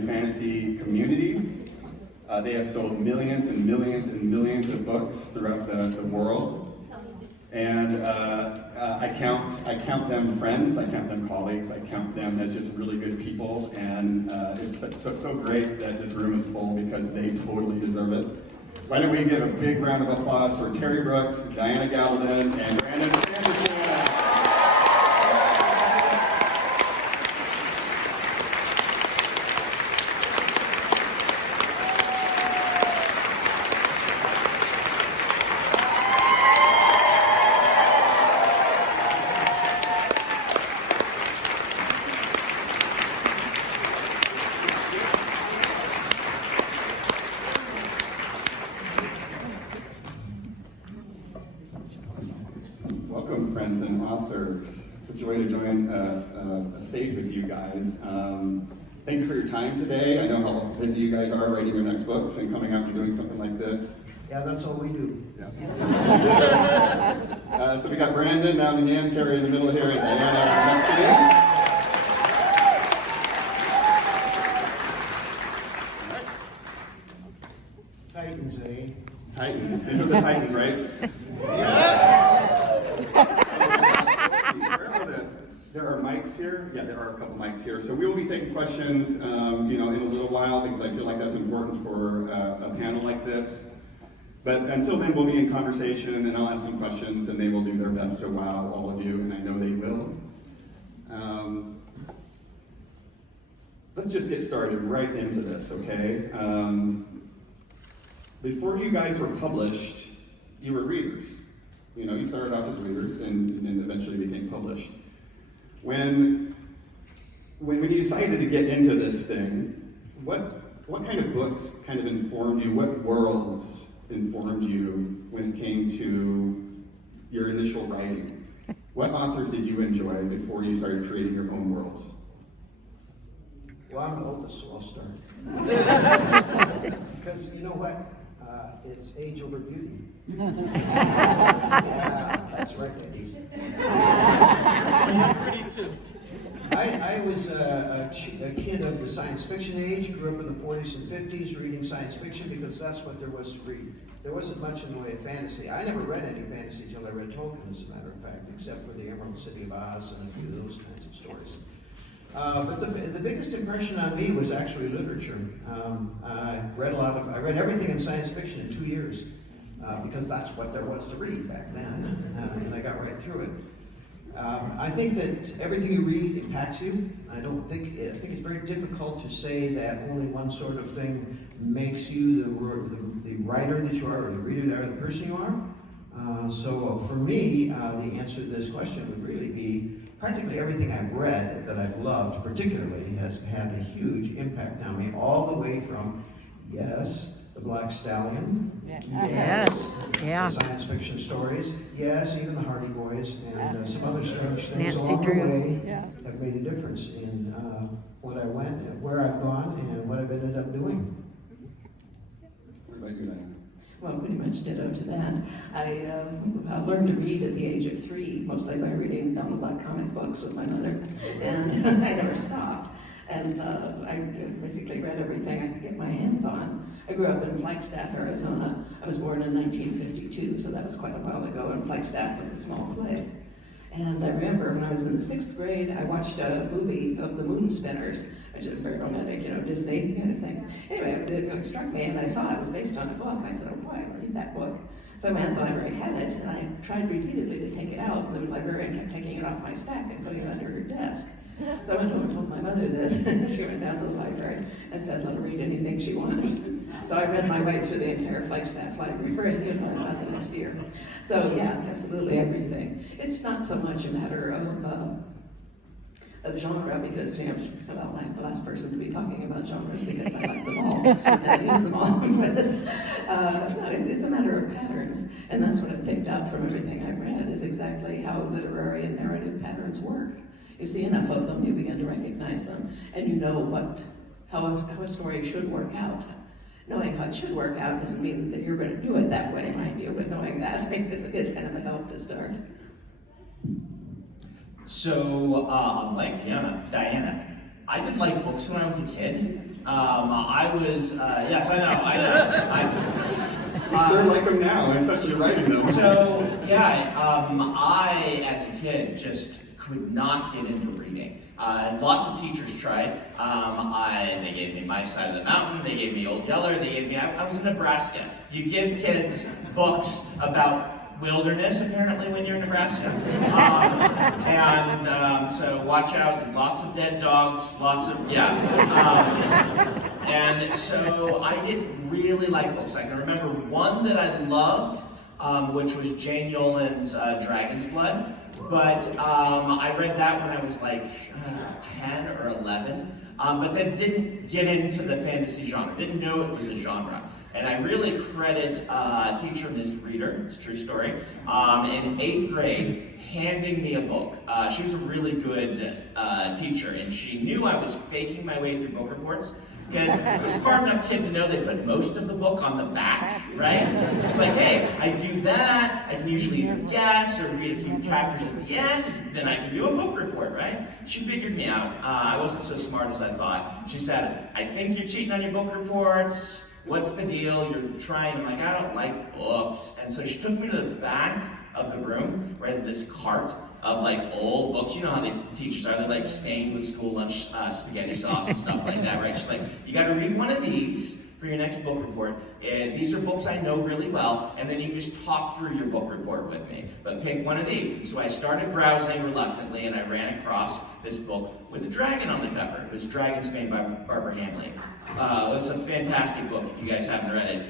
and fantasy communities. They have sold millions and millions and millions of books throughout the world. And I count them friends, I count them colleagues, I count them as just really good people, and it's so great that this room is full because they totally deserve it. Why don't we give a big round of applause for Terry Brooks, Diana Gabaldon, and Brandon Sanderson. Welcome, friends and authors. It's a joy to join a stage with you guys. Thank you for your time today. I know how busy you guys are writing your next books and coming out and doing something like this. Yeah, that's all we do. Yeah. So we got Brandon down in the end, Terry in the middle here, and Diana next to me. Titans, eh? Titans. These are the Titans, right? There are mics here. Yeah, there are a couple mics here. So we will be taking questions, in a little while because I feel like that's important for a panel like this. But until then, we'll be in conversation, and I'll ask some questions, and they will do their best to wow all of you, and I know they will. Let's just get started right into this, okay? Before you guys were published, you were readers. You started off as readers and eventually became published. When you decided to get into this thing, what kind of books kind of informed you? What worlds informed you when it came to your initial writing? What authors did you enjoy before you started creating your own worlds? Well, I'm the oldest, so I'll start. Because you know what? It's age over beauty. Yeah, that's right, ladies. Pretty too. I was a kid of the science fiction age, grew up in the 40s and 50s reading science fiction because that's what there was to read. There wasn't much in the way of fantasy. I never read any fantasy until I read Tolkien, as a matter of fact, except for the Emerald City of Oz and a few of those kinds of stories. But the biggest impression on me was actually literature. I read everything in science fiction in 2 years because that's what there was to read back then, and I got right through it. I think that everything you read impacts you. I think it's very difficult to say that only one sort of thing makes you the writer that you are, or the reader that you are, the person you are. So for me, the answer to this question would really be practically everything I've read that I've loved particularly has had a huge impact on me, all the way from, yes, The Black Stallion, yes, the science fiction stories, yes, even the Hardy Boys, and some other strange things along the way have made a difference in what I went, where I've gone, and what I've ended up doing. What about you, Diana? Well, pretty much ditto to that. I learned to read at the age of 3, mostly by reading Donald Duck comic books with my mother, and I never stopped. And I basically read everything I could get my hands on. I grew up in Flagstaff, Arizona. I was born in 1952, so that was quite a while ago, and Flagstaff was a small place. And I remember when I was in the 6th grade, I watched a movie of the Moon Spinners, which is very romantic, Disney kind of thing. Anyway, it struck me, and I saw it was based on a book, and I said, oh boy, I read that book. So I went to the library, had it, and I tried repeatedly to take it out, and the librarian kept taking it off my stack and putting it under her desk. So I went home and told my mother this, and she went down to the library and said, let her read anything she wants. So I read my way through the entire Flagstaff library, about the next year. So yeah, absolutely everything. It's not so much a matter of genre, because I'm the last person to be talking about genres because I like them all and I use them all. But no, it's a matter of patterns, and that's what I've picked up from everything I've read, is exactly how literary and narrative patterns work. You see enough of them, you begin to recognize them, and you know how a story should work out. Knowing how it should work out doesn't mean that you're going to do it that way, mind you, but knowing that is kind of a help to start. So, like Diana, I didn't like books when I was a kid. I was, yes, I know. You sure like them now, especially writing them. So, yeah, I, as a kid, just could not get into reading. Lots of teachers tried. They gave me My Side of the Mountain, they gave me Old Yeller, they gave me, I was in Nebraska. You give kids books about wilderness, apparently, when you're in Nebraska. So watch out, lots of dead dogs, lots of, yeah. And so I didn't really like books. I can remember one that I loved, which was Jane Yolen's Dragon's Blood. But I read that when I was like 10 or 11, but then didn't get into the fantasy genre, didn't know it was a genre. And I really credit a teacher, Miss Reader, it's a true story, in 8th grade, handing me a book. She was a really good teacher, and she knew I was faking my way through book reports, because I was a smart enough kid to know they put most of the book on the back, right? It's like, hey, I do that, I can usually either guess or read a few chapters at the end, then I can do a book report, right? She figured me out. I wasn't so smart as I thought. She said, I think you're cheating on your book reports. What's the deal? You're trying. I'm like, I don't like books. And so she took me to the back of the room, where I had this cart of like old books. You know how these teachers are, they're like stained with school lunch spaghetti sauce and stuff like that, right? She's like, you gotta read one of these for your next book report. And these are books I know really well, and then you just talk through your book report with me. But pick one of these. And so I started browsing reluctantly, and I ran across this book with a dragon on the cover. It was Dragon's Bane by Barbara Hamley. It was a fantastic book if you guys haven't read it.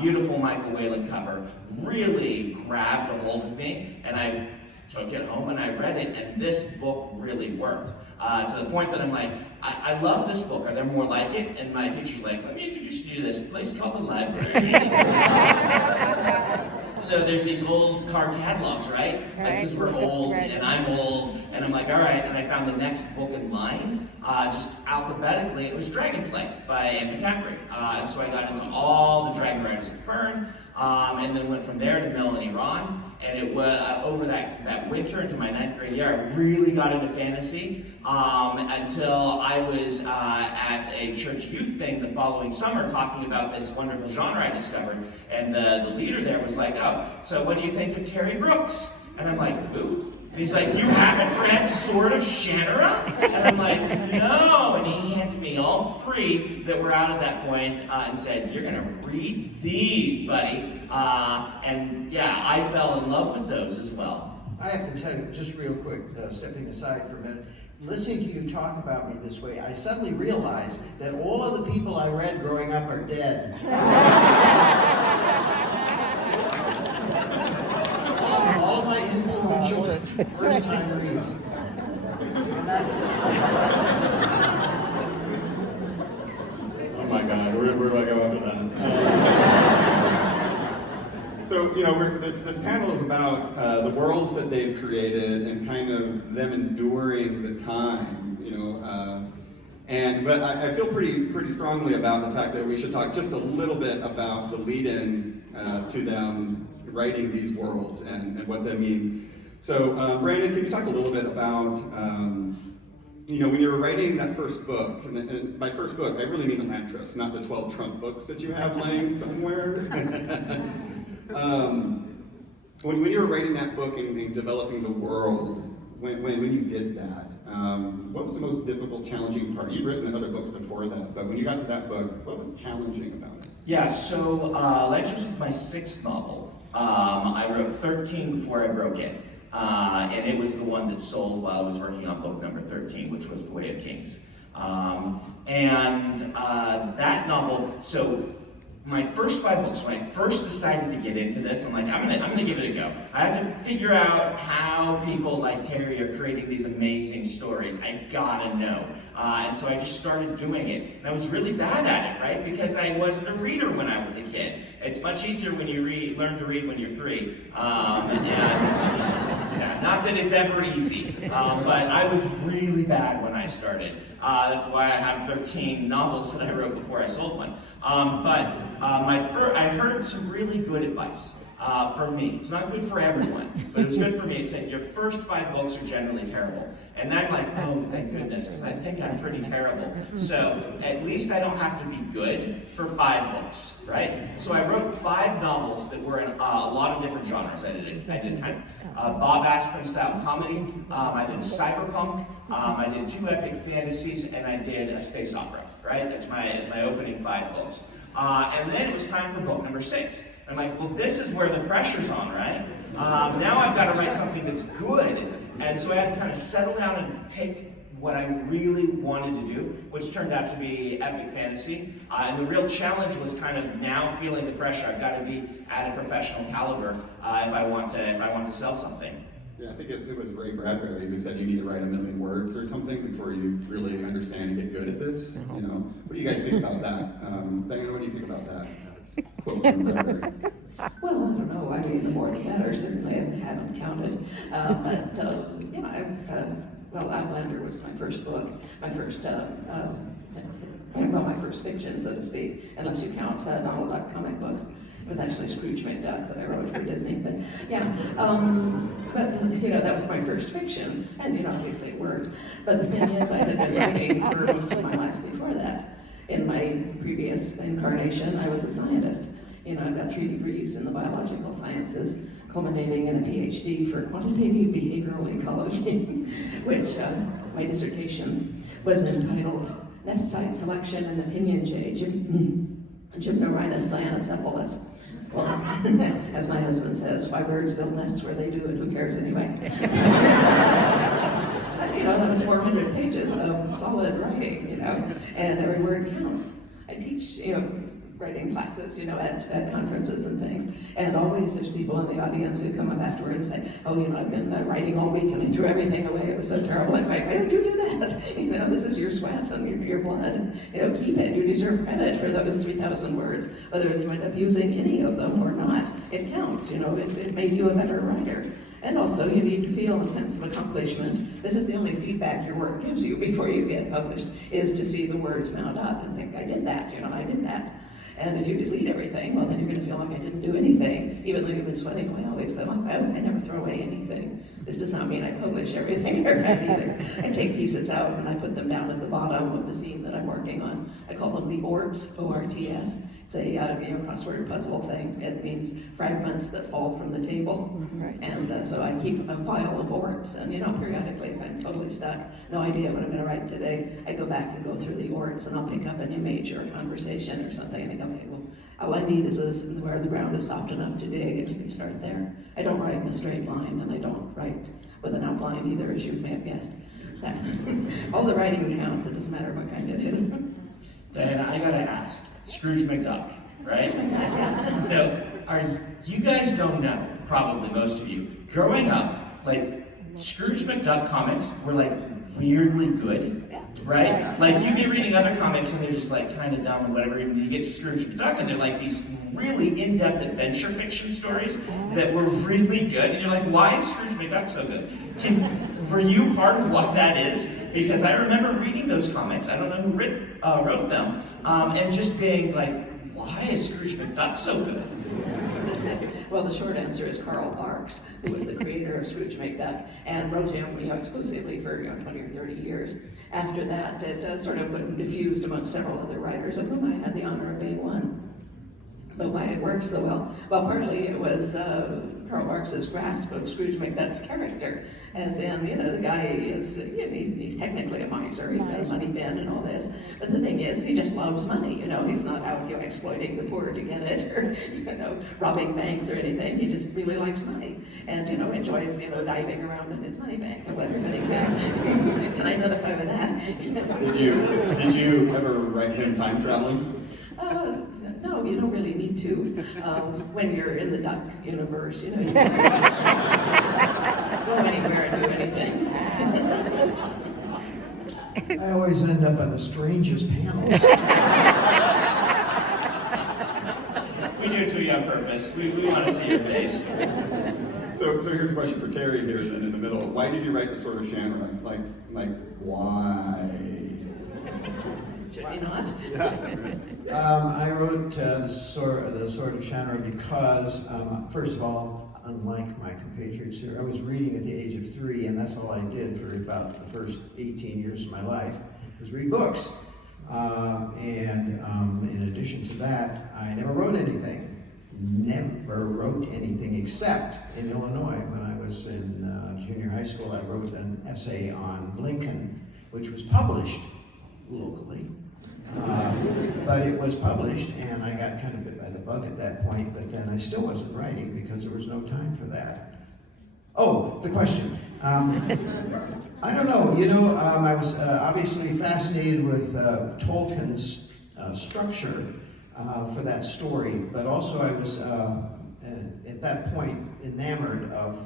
Beautiful Michael Whalen cover. Really grabbed a hold of me, and I took it home and I read it, and this book really worked. To the point that I'm like, I love this book. Are there more like it? And my teacher's like, let me introduce you to this place called the library. So there's these old card catalogs, right? Because we're old and I'm old, and I'm like, all right. And I found the next book in line, just alphabetically. It was Dragonflight by Anne McCaffrey. And so I got into all the Dragon Riders of Bern, and then went from there to Melanie Ron. And it was over that winter into my 9th grade year, I really got into fantasy until I was at a church youth thing the following summer talking about this wonderful genre I discovered. And the leader there was like, oh, so what do you think of Terry Brooks? And I'm like, who? And he's like, you haven't read Sword of Shannara? And I'm like, no. And he handed me all 3 that were out at that point and said, you're going to read these, buddy. And yeah, I fell in love with those as well. I have to tell you, just real quick, stepping aside for a minute, listening to you talk about me this way, I suddenly realized that all of the people I read growing up are dead. All of my influential first-time reads. Oh my God, where do I go after that? So, you know, this panel is about the worlds that they've created and kind of them enduring the time, you know. But I feel pretty strongly about the fact that we should talk just a little bit about the lead-in to them writing these worlds and what they mean. So, Brandon, can you talk a little bit about, you know, when you were writing that first book, and by first book, I really mean the mattress, not the 12 Trump books that you have laying somewhere. When you were writing that book and developing the world, when you did that, what was the most difficult, challenging part? You've written other books before that, but when you got to that book, what was challenging about it? Yeah, so Legends was my 6th novel. I wrote 13 before I broke it. And it was the one that sold while I was working on book number 13, which was The Way of Kings. That novel, so my first 5 books, when I first decided to get into this, I'm like, I'm gonna give it a go. I have to figure out how people like Terry are creating these amazing stories. I gotta know. And so I just started doing it. And I was really bad at it, right? Because I wasn't a reader when I was a kid. It's much easier when you learn to read when you're 3. Yeah, not that it's ever easy, but I was really bad when I started. That's why I have 13 novels that I wrote before I sold one. I heard some really good advice. for me. It's not good for everyone, but it's good for me. It said your first 5 books are generally terrible. And I'm like, oh, thank goodness, because I think I'm pretty terrible. So at least I don't have to be good for 5 books, right? So I wrote 5 novels that were in a lot of different genres. I did kind of Bob Aspin style comedy. I did a cyberpunk. I did 2 epic fantasies, and I did a space opera, right? As my opening 5 books. And then it was time for book number 6. I'm like, well, this is where the pressure's on, right? Now I've got to write something that's good. And so I had to kind of settle down and pick what I really wanted to do, which turned out to be epic fantasy. And the real challenge was kind of now feeling the pressure. I've got to be at a professional caliber if I want to sell something. Yeah, I think it was Ray Bradbury who said you need to write 1 million words or something before you really understand and get good at this. You know, what do you guys think about that? Diana, what do you think about that quote from Bradbury? Well, I don't know. I mean, the more the better. Certainly, I haven't counted. But Outlander was my first book, my first fiction, so to speak, unless you count Donald Duck comic books. It was actually Scrooge McDuck that I wrote for Disney, but yeah. That was my first fiction, and obviously it worked. But the thing is, I had been writing for most of my life before that. In my previous incarnation, I was a scientist. I've got 3 degrees in the biological sciences, culminating in a PhD for quantitative behavioral ecology, which my dissertation was entitled Nest Site Selection and Opinion J, Gymnorhinus cyanocephalus. Well, as my husband says, why birds build nests where they do, and who cares anyway? That was 400 pages of solid writing, and every word counts. I teach, writing classes, at conferences and things. And always there's people in the audience who come up afterward and say, oh, I've been writing all week and I threw everything away. It was so terrible. I'm like, why don't you do that? This is your sweat and your blood. Keep it. You deserve credit for those 3,000 words. Whether you end up using any of them or not, it counts. It made you a better writer. And also, you need to feel a sense of accomplishment. This is the only feedback your work gives you before you get published, is to see the words mount up and think, I did that, I did that. And if you delete everything, well, then you're going to feel like I didn't do anything, even though you've been sweating away always. So I never throw away anything. This does not mean I publish everything or anything. I take pieces out and I put them down at the bottom of the scene that I'm working on. I call them the ORTs, O-R-T-S. It's a crossword puzzle thing. It means fragments that fall from the table. Right. And so I keep a file of ORTs. And periodically, if I'm totally stuck, no idea what I'm going to write today, I go back and go through the ORTs and I'll pick up an image or a conversation or something. I think, okay, well, all I need is this, where the ground is soft enough to dig, and you can start there. I don't write in a straight line, and I don't write with an outline either, as you may have guessed. All the writing counts. It doesn't matter what kind it is. Diana, I gotta ask, Scrooge McDuck, right? So, you guys don't know, probably most of you, growing up, Scrooge McDuck comics were weirdly good, right? You'd be reading other comics and they're just kind of dumb and whatever, and you get to Scrooge McDuck and they're these really in-depth adventure fiction stories that were really good, and you're like, why is Scrooge McDuck so good? Were you part of what that is? Because I remember reading those comics, I don't know who wrote them, and just being why is Scrooge McDuck so good? Well, the short answer is Carl Barks, who was the creator of Scrooge McDuck and wrote him exclusively for 20 or 30 years. After that, it sort of diffused among several other writers, of whom I had the honor of being one. But why it worked so well? Well, partly it was Carl Barks's grasp of Scrooge McDuck's character. As in, the guy is, he's technically a miser, he's got a money bin and all this. But the thing is, he just loves money, he's not out exploiting the poor to get it, or, robbing banks or anything. He just really likes money and, enjoys, diving around in his money bank. Well, everybody can identify with that. Did you ever write him time traveling? No, you don't really need to. When you're in the duck universe, you can go anywhere and do anything. I always end up on the strangest panels. We do it to you on purpose. We want to see your face. So here's a question for Terry here then in the middle. Why did you write The Sword of Shamrock? Why? Should we not? I wrote the Sword of Shannara because, first of all, unlike my compatriots here, I was reading at the age of 3, and that's all I did for about the first 18 years of my life, was read books. In addition to that, I never wrote anything. Never wrote anything except in Illinois. When I was in junior high school, I wrote an essay on Lincoln, which was published locally. But it was published, and I got kind of bit by the bug at that point, but then I still wasn't writing because there was no time for that. Oh, the question. I don't know, I was obviously fascinated with Tolkien's structure for that story, but also I was, at that point, enamored of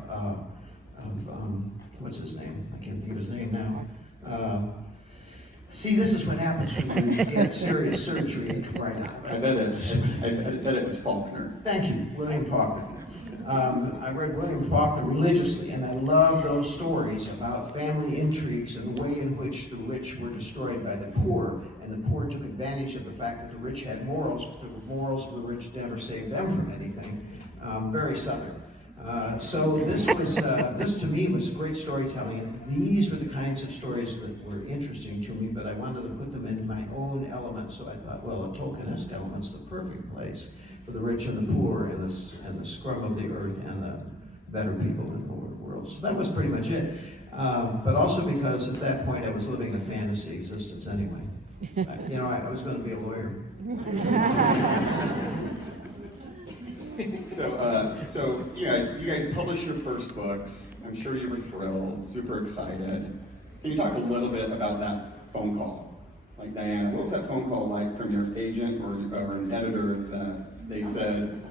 what's his name? I can't think of his name now. See, this is what happens when you get serious surgery and come right out. I bet it was Faulkner. Thank you, William Faulkner. I read William Faulkner religiously, and I love those stories about family intrigues and the way in which the rich were destroyed by the poor, and the poor took advantage of the fact that the rich had morals, but the morals of the rich never saved them from anything. Very Southern. So this to me was great storytelling, and these were the kinds of stories that were interesting to me, but I wanted to put them in my own element, so I thought, well, a Tolkienesque element's the perfect place for the rich and the poor, and the scrum of the earth, and the better people in the world. So that was pretty much it. But also because at that point I was living a fantasy existence anyway. I was going to be a lawyer. So you guys published your first books. I'm sure you were thrilled, super excited. Can you talk a little bit about that phone call? Like, Diana, what was that phone call like from your agent or an editor that they said,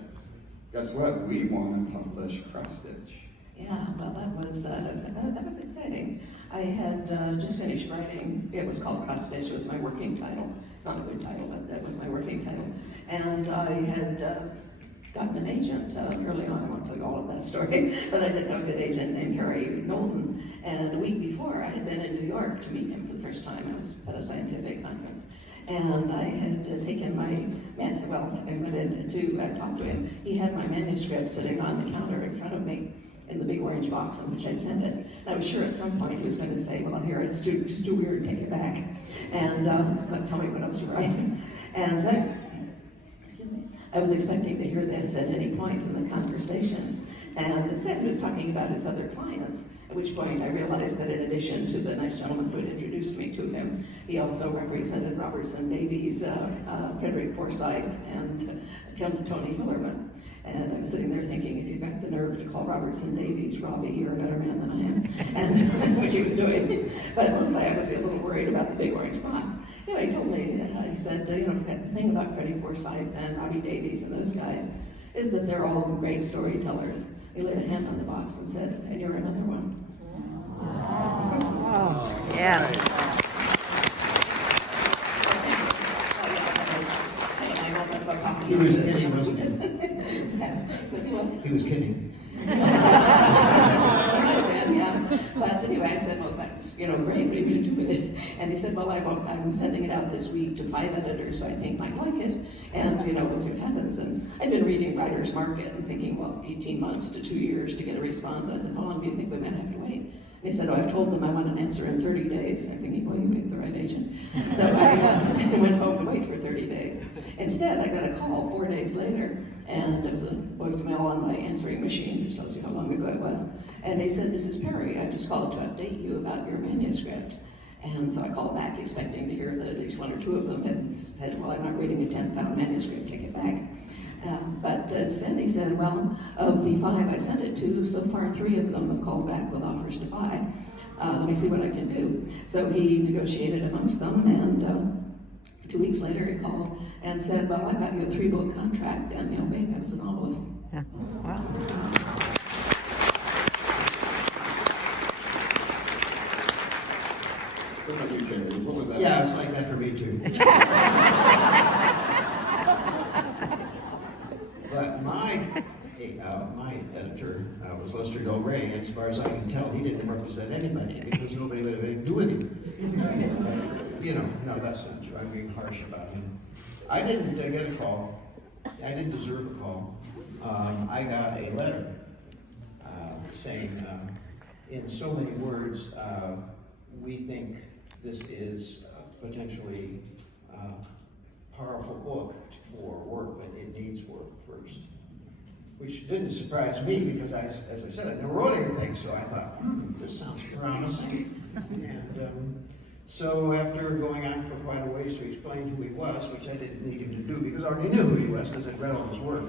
guess what, we want to publish Cross Stitch? Yeah, well, that was exciting. I had just finished writing. It was called Cross Stitch. It was my working title. It's not a good title, but that was my working title. And I had gotten an agent early on. I won't tell you all of that story, but I did have a good agent named Harry Knowlton. And a week before, I had been in New York to meet him for the first time. I was at a scientific conference. And I had taken I went in to talk to him. He had my manuscript sitting on the counter in front of me in the big orange box in which I'd sent it. And I was sure at some point he was going to say, well, here, it's just too weird, take it back. And tell me what else to write. And I was expecting to hear this at any point in the conversation. And instead he was talking about his other clients, at which point I realized that in addition to the nice gentleman who had introduced me to him, he also represented Robertson Davies, Frederick Forsyth, and Tony Hillerman. And I was sitting there thinking, if you've got the nerve to call Robertson Davies, Robbie, you're a better man than I am, and which he was doing. But mostly I was a little worried about the big orange box. Anyway, he told me, he said, the thing about Freddie Forsyth and Robbie Davies and those guys is that they're all great storytellers. He laid a hand on the box and said, and you're another one. Oh, yeah. He was kidding, wasn't he? He was kidding. Yeah. But anyway, I said, well, that's, great, what are you going to do with it? And he said, well, I'm sending it out this week to 5 editors who I think might like it, and, we'll see what happens. And I'd been reading Writer's Market and thinking, well, 18 months to 2 years to get a response. I said, how long do you think we might have to wait? And he said, I've told them I want an answer in 30 days. And I'm thinking, boy, you picked the right agent. So I went home to wait for 30 days. Instead, I got a call 4 days later, and it was a voicemail on my answering machine, just tells you how long ago it was. And they said, this is Perry, I just called to update you about your manuscript. And so I called back expecting to hear that at least 1 or 2 of them had said, well, I'm not reading a 10-pound manuscript, take it back. But instead he said, well, of the 5 I sent it to, so far 3 of them have called back with offers to buy. Let me see what I can do. So he negotiated amongst them, and 2 weeks later he called and said, well, I got you a 3-book contract, and babe, I was a novelist. Yeah. Wow. What about you, Terry? What was that? Yeah, it's like that for me too. But my editor was Lester Del Rey, and as far as I can tell, he didn't represent anybody because nobody would have anything to do with him. no, that's not true. I'm being harsh about him. I didn't get a call. I didn't deserve a call. I got a letter saying, in so many words, we think this is potentially a powerful book for work, but it needs work first. Which didn't surprise me because, as I said, I never wrote anything, so I thought, this sounds promising. And so after going on for quite a ways to explain who he was, which I didn't need him to do because I already knew who he was because I'd read all his work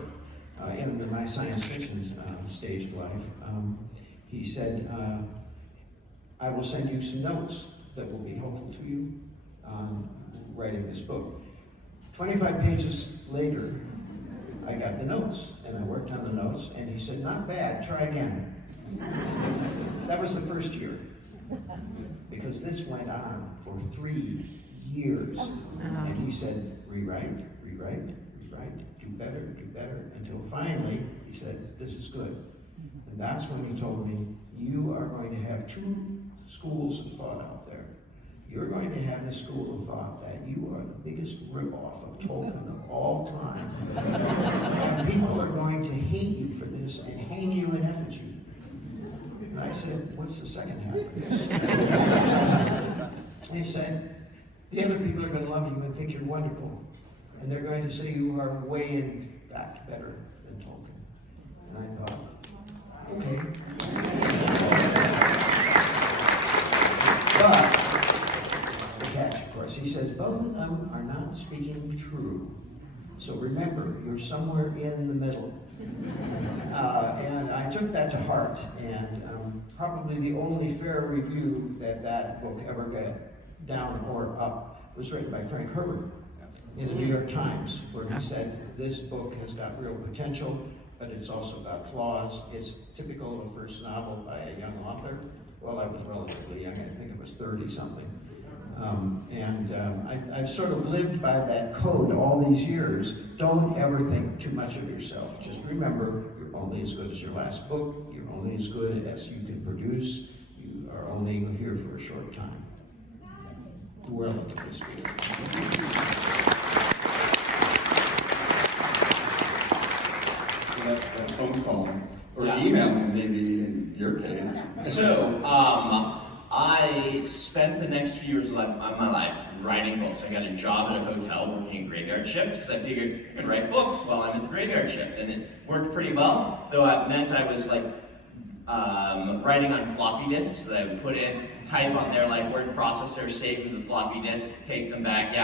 in my science fiction stage of life, he said, I will send you some notes that will be helpful to you writing this book. 25 pages later, I got the notes, and I worked on the notes, and he said, not bad, try again. That was the first year, because this went on for 3 years. And he said, rewrite, rewrite, rewrite, do better, until finally he said, this is good. And that's when he told me, you are going to have 2 schools of thought out there. You're going to have the school of thought that you are the biggest ripoff of Tolkien of all time. And people are going to hate you for this and hang you in effigy. And I said, what's the second half of this? He said, the other people are going to love you and think you're wonderful. And they're going to say you are way, in fact, better than Tolkien. And I thought, okay. But, the catch, of course, he says, both of them are not speaking true. So remember, you're somewhere in the middle. And I took that to heart, and probably the only fair review that book ever got down or up was written by Frank Herbert in the New York Times, where he said, this book has got real potential, but it's also got flaws. It's typical of a first novel by a young author. Well, I was relatively young, I think I was 30-something. I've sort of lived by that code all these years. Don't ever think too much of yourself. Just remember, you're only as good as your last book. You're only as good as you can produce. You are only here for a short time. Relatively speaking. That phone call, or emailing maybe in your case. So, I spent the next few years of my life writing books. I got a job at a hotel working a graveyard shift because I figured I can write books while I'm at the graveyard shift, and it worked pretty well, though it meant I was like writing on floppy disks that I would put in, type on their like word processor, save them to the floppy disk, take them back,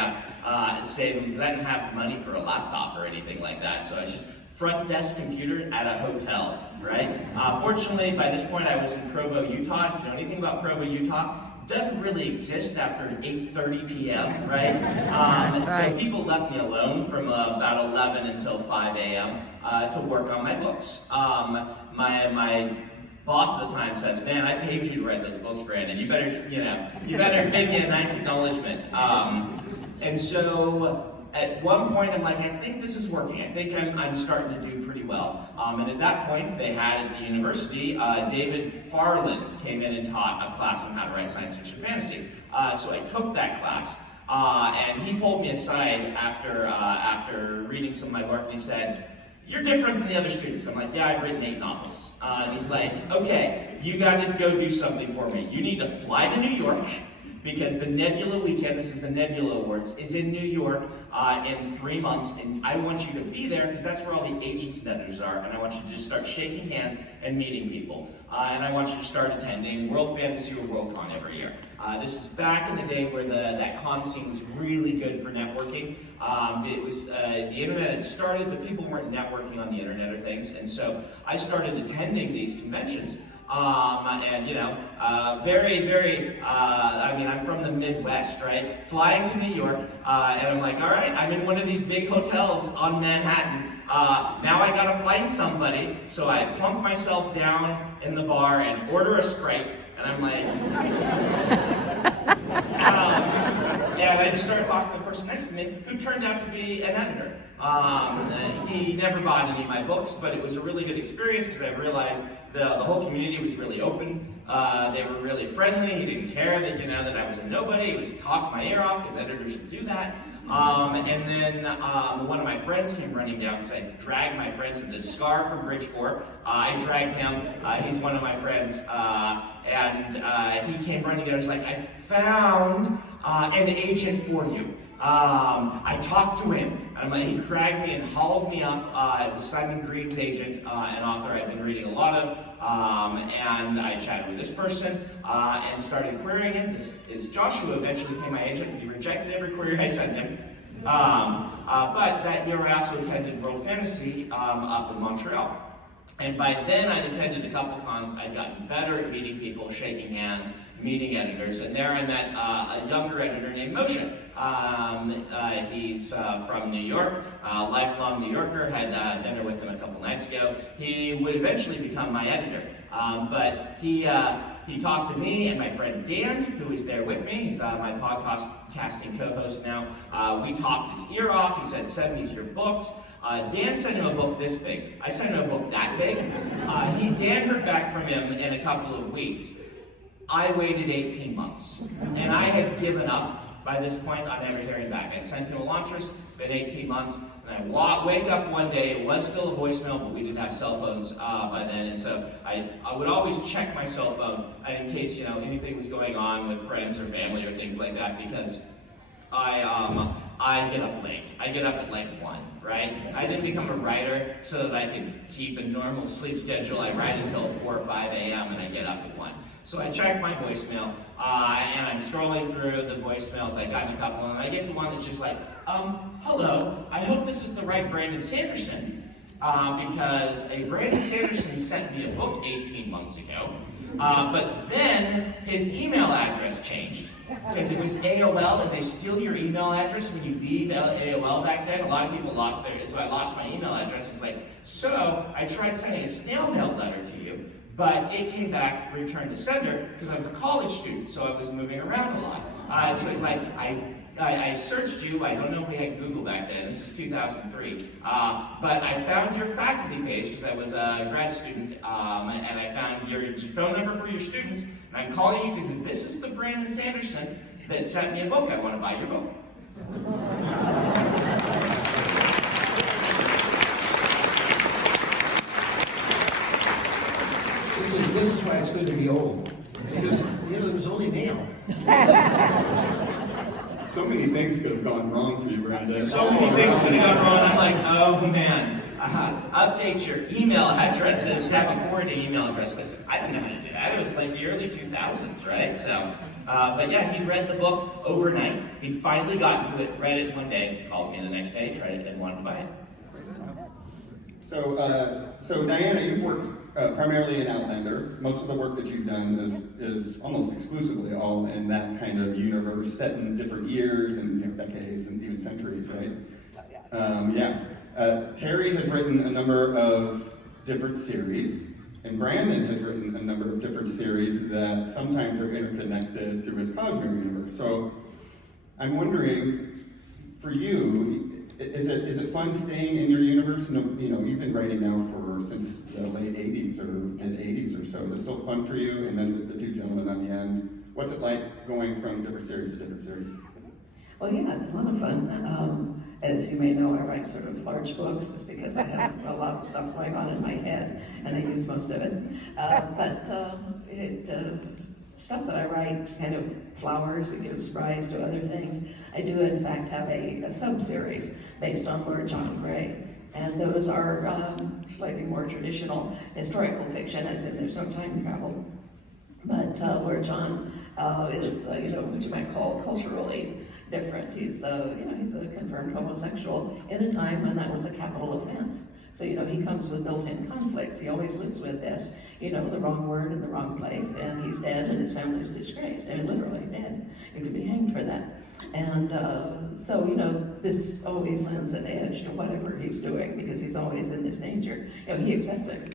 save them, because I didn't have money for a laptop or anything like that, so I was just front desk computer at a hotel, right? Fortunately, by this point, I was in Provo, Utah. If you know anything about Provo, Utah, it doesn't really exist after 8:30 p.m., right? That's right. So people left me alone from about 11 until 5 a.m. To work on my books. My boss at the time says, man, I paid you to write those books, Brandon. You better give me a nice acknowledgement. And so, at one point, I'm like, I think this is working. I think I'm starting to do pretty well. And at that point, they had at the university, David Farland came in and taught a class on how to write science fiction fantasy. So I took that class, and he pulled me aside after reading some of my work, and he said, you're different than the other students. I'm like, yeah, I've written 8 novels. And he's like, okay, you got to go do something for me. You need to fly to New York, because the Nebula weekend, this is the Nebula Awards, is in New York in 3 months, and I want you to be there because that's where all the agents and editors are, and I want you to just start shaking hands and meeting people. And I want you to start attending World Fantasy or Worldcon every year. This is back in the day where that con scene was really good for networking. It was the internet had started, but people weren't networking on the internet or things, and so I started attending these conventions. Very, very, I'm from the Midwest, right? Flying to New York, and I'm like, all right, I'm in one of these big hotels on Manhattan. Now I gotta find somebody, so I plunk myself down in the bar and order a Sprite, and I'm like, and I just started talking to the person next to me, who turned out to be an editor. He never bought any of my books, but it was a really good experience because I realized the whole community was really open. They were really friendly. He didn't care that that I was a nobody. He was talking my ear off because editors should do that. And then one of my friends came running down because I dragged my friends in this Scar from Bridgeport. I dragged him. He's one of my friends. And he came running down. He's like, I found an agent for you. I talked to him. He dragged me and hauled me up. It was Simon Green's agent, an author I've been reading a lot of. And I chatted with this person and started querying him. This is Joshua, eventually became my agent. He rejected every query I sent him. But that year I also attended World Fantasy up in Montreal. And by then I'd attended a couple cons. I'd gotten better at meeting people, shaking hands, meeting editors, and there I met a younger editor named Moshe. He's from New York, lifelong New Yorker, had dinner with him a couple nights ago. He would eventually become my editor, but he talked to me and my friend Dan, who is there with me. He's my podcast casting co-host now. We talked his ear off. He said, send me your books. Dan sent him a book this big. I sent him a book that big. Dan heard back from him in a couple of weeks. I waited 18 months, and I had given up by this point on ever hearing back. I sent him a launch list, been 18 months, and I wake up one day, it was still a voicemail, but we didn't have cell phones by then, and so I would always check my cell phone in case anything was going on with friends or family or things like that, because I get up late. I get up at like 1, right? I didn't become a writer so that I could keep a normal sleep schedule. I write until 4 or 5 a.m. and I get up at 1. So I check my voicemail, and I'm scrolling through the voicemails. I got a couple, and I get the one that's just like, hello, I hope this is the right Brandon Sanderson, because a Brandon Sanderson sent me a book 18 months ago, but then his email address changed. Because it was AOL, and they steal your email address when you leave AOL back then. A lot of people lost theirs, so I lost my email address. It's like, so I tried sending a snail mail letter to you, but it came back returned to sender because I was a college student, so I was moving around a lot. So it's like, I searched you. I don't know if we had Google back then. This is 2003. But I found your faculty page because I was a grad student, and I found your phone number for your students. And I'm calling you because this is the Brandon Sanderson that sent me a book. I want to buy your book. This is why it's good to be old. Because, there was only mail. So many things could have gone wrong for you, Brandon. So many things could have gone wrong. I'm like, oh man. Update your email addresses, have a forwarding email address. But I didn't know how to do that. It was like the early 2000s, right? So, but yeah, he read the book overnight. He finally got into it, read it one day, called me the next day, tried it, and wanted to buy it. So Diana, you've worked primarily in Outlander. Most of the work that you've done is almost exclusively all in that kind of universe, set in different years and decades and even centuries, right? Terry has written a number of different series, and Brandon has written a number of different series that sometimes are interconnected through his Cosmere universe. So I'm wondering, for you, is it fun staying in your universe? You've been writing now since the late 80s or mid 80s or so. Is it still fun for you? And then the two gentlemen on the end. What's it like going from different series to different series? Well, yeah, it's a lot of fun. As you may know, I write sort of large books just because I have a lot of stuff going on in my head, and I use most of it. Stuff that I write kind of flowers, it gives rise to other things. I do, in fact, have a sub-series based on Lord John Gray. And those are slightly more traditional historical fiction, as in there's no time travel. But Lord John is, what you might call culturally different. He's a confirmed homosexual in a time when that was a capital offense. So, he comes with built-in conflicts. He always lives with this, the wrong word in the wrong place, and he's dead and his family's disgraced. I mean, literally dead. You could be hanged for that. And this always lends an edge to whatever he's doing because he's always in this danger. He accepts it.